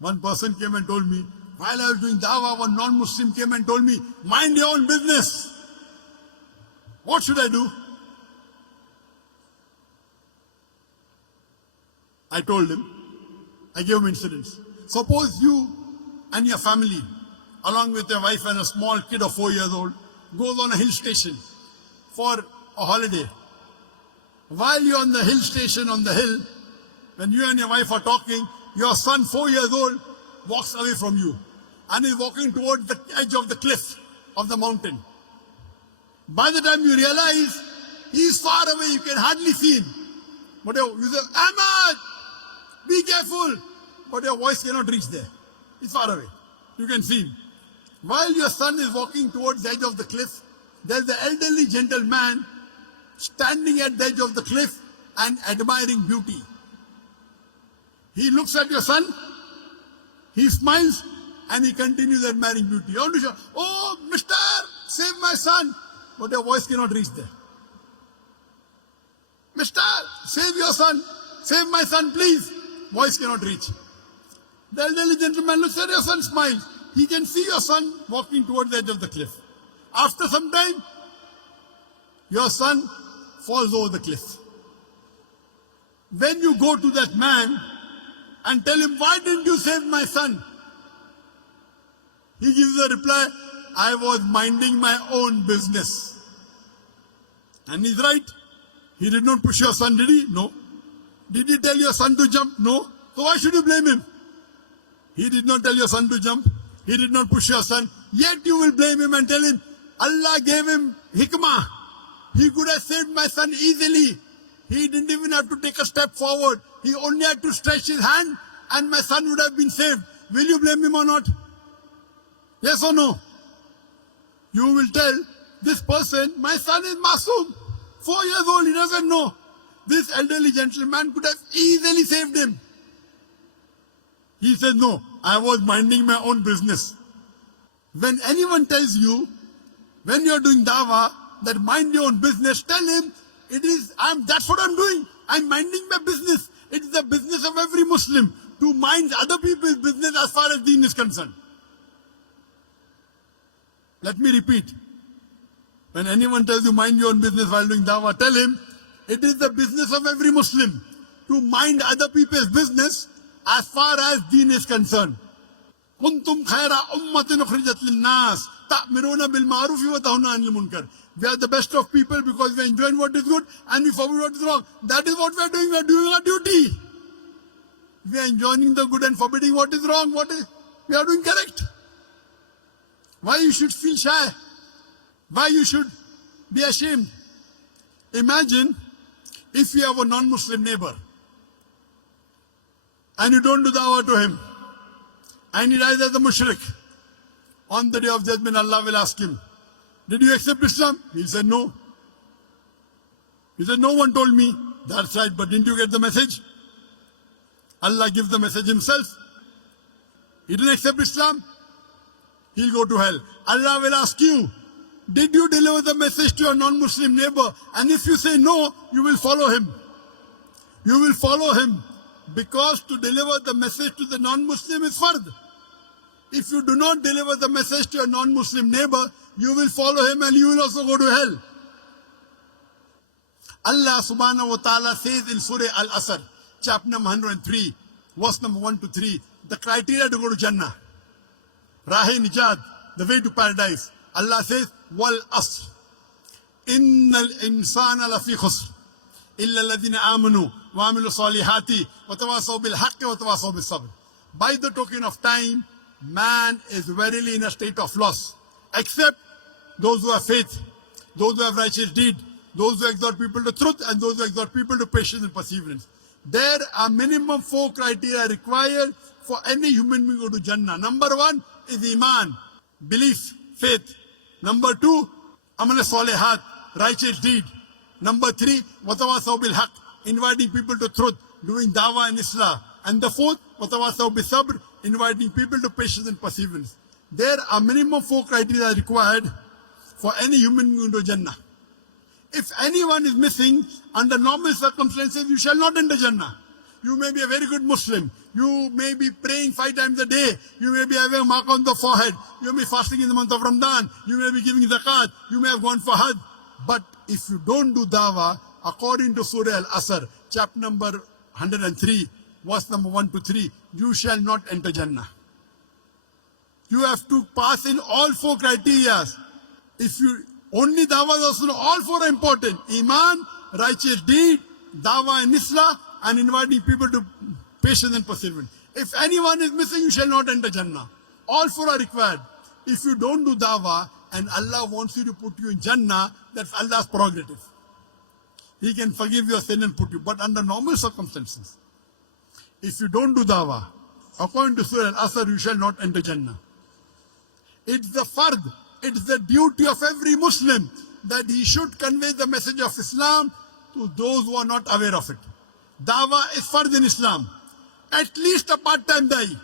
One person came and told me, while I was doing dawah, one non-Muslim came and told me, mind your own business. What should I do? I told him, I gave him incidents. Suppose you and your family, along with your wife and a small kid of 4 years old, goes on a hill station for a holiday. While you're on the hill station, on the hill, when you and your wife are talking, your son, 4 years old, walks away from you and is walking towards the edge of the cliff of the mountain. By the time you realize he's far away, you can hardly see him. But you say, Ahmad, be careful. But your voice cannot reach there. He's far away. You can see him. While your son is walking towards the edge of the cliff, there's the elderly gentleman standing at the edge of the cliff and admiring beauty. He looks at your son, he smiles, and he continues admiring beauty. You want to show, oh, mister, save my son. But your voice cannot reach there. Mister, save your son. Save my son, please. Voice cannot reach. The elderly gentleman looks at your son, smiles. He can see your son walking towards the edge of the cliff. After some time, your son falls over the cliff. When you go to that man and tell him, why didn't you save my son? He gives a reply, I was minding my own business. And he's right. He did not push your son, did he? No. Did he tell your son to jump? No. So why should you blame him? He did not tell your son to jump. He did not push your son. Yet you will blame him and tell him, Allah gave him hikmah. He could have saved my son easily. He didn't even have to take a step forward. He only had to stretch his hand and my son would have been saved. Will you blame him or not? Yes or no? You will tell this person, my son is Masoom. 4 years old, he doesn't know. This elderly gentleman could have easily saved him. He said, no, I was minding my own business. When anyone tells you, when you're doing dawah, that mind your own business, tell him, that's what I'm doing. I'm minding my business. It is the business of every Muslim to mind other people's business as far as deen is concerned. Let me repeat. When anyone tells you mind your own business while doing dawah, tell him, it is the business of every Muslim to mind other people's business as far as deen is concerned. كنتم خير أمة أخرجت للناس تأمرون بالمعروف وتنهون عن المنكر. We are the best of people because we are enjoying what is good and we forbid what is wrong. That is what we are doing. We are doing our duty. We are enjoying the good and forbidding what is wrong. We are doing correct. Why you should feel shy? Why you should be ashamed? Imagine if you have a non-Muslim neighbor and you don't do dawah to him and he dies as a mushrik. On the day of judgment, Allah will ask him, did you accept Islam? He said, no. He said, no one told me. That's right, but didn't you get the message? Allah gives the message himself. He didn't accept Islam. He'll go to hell. Allah will ask you, did you deliver the message to your non-Muslim neighbor? And if you say no, you will follow him. You will follow him because to deliver the message to the non-Muslim is fard. If you do not deliver the message to your non-Muslim neighbor, you will follow him and you will also go to hell. Allah subhanahu wa ta'ala says in Surah Al-Asr, chapter number 103, verse number 1 to 3, the criteria to go to Jannah. Rahe Nijat, the way to paradise. Allah says, Wal Asr. Innal insana lafi khusr. Illa alladhina amanu wa amilu salihati wa tawasaw bil haqqi wa tawasaw bis sabr. By the token of time, man is verily in a state of loss. Except those who have faith, those who have righteous deed, those who exhort people to truth, and those who exhort people to patience and perseverance. There are minimum 4 criteria required for any human being to go to Jannah. Number 1 is Iman, belief, faith. Number 2, Amal Salihat, righteous deed. Number 3, Watawasaw bil Haq, inviting people to truth, doing dawah and islah. And the 4th, Watawasaw bil Sabr, inviting people to patience and perseverance. There are minimum 4 criteria required for any human being to Jannah. If anyone is missing, under normal circumstances, you shall not enter Jannah. You may be a very good Muslim. You may be praying 5 times a day. You may be having a mark on the forehead. You may be fasting in the month of Ramadan. You may be giving zakat. You may have gone for Hajj. But if you don't do dawah, according to Surah Al-Asr, chapter number 103, verse number 1 to 3, you shall not enter Jannah. You have to pass in all 4 criteria. If you only dawah, also all 4 are important. Iman, righteous deed, dawah and islah, and inviting people to patience and perseverance. If anyone is missing, you shall not enter Jannah. All 4 are required. If you don't do dawah and Allah wants you to put you in Jannah, that's Allah's prerogative. He can forgive your sin and put you. But under normal circumstances, if you don't do dawah, according to Surah Al-Asr, you shall not enter Jannah. It's the fard, it's the duty of every Muslim that he should convey the message of Islam to those who are not aware of it. Dawah is fard in Islam. At least a part-time da'i.